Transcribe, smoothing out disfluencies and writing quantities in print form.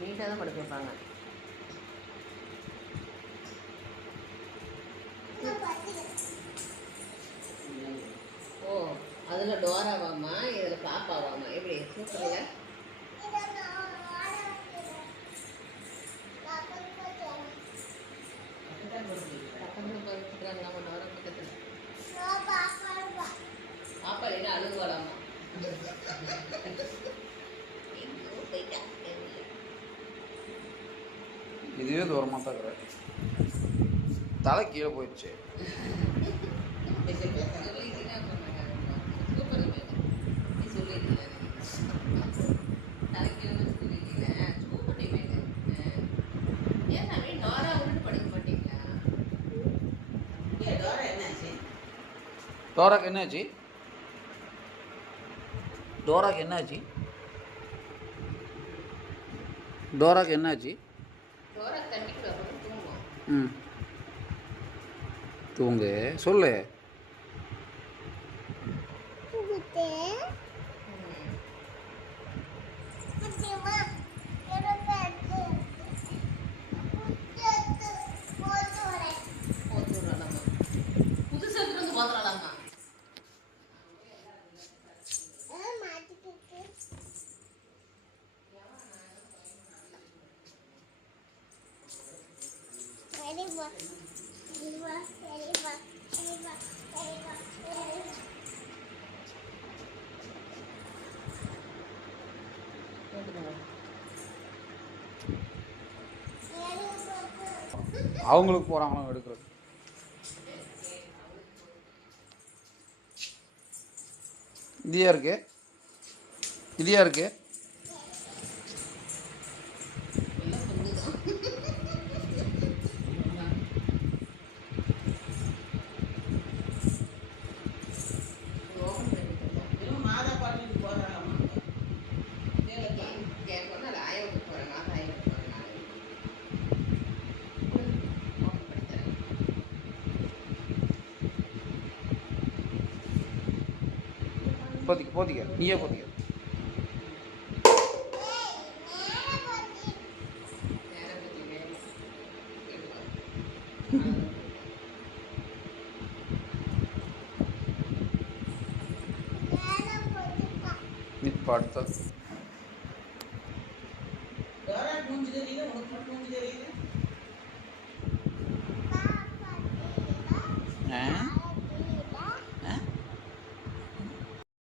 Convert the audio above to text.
நீட்டாக தான் படுக்க வைப்பாங்க. ஓ, அதில் டோராவாம்மா, இதில் பாப்பாவாம்மா. எப்படி சூப்பருங்க. பாப்பா இல்லைன்னா அழுகுவாளாம்மா. இதுவே தூரமாக தான் இருக்கிற தலை கீழே போயிடுச்சு. டோராக்கு என்னாச்சு? டோராக்கு என்னாச்சு? டோராக்கு என்னாச்சு? ம், தூங்கு சொல்லு. அவங்களுக்கு போகிறாங்களோ எடுக்கிறது. இதையா இருக்கு, இதையா இருக்கு. போத்திக்க போத்திக்க, நீயே போத்திக்க. நிப்பாடுத்த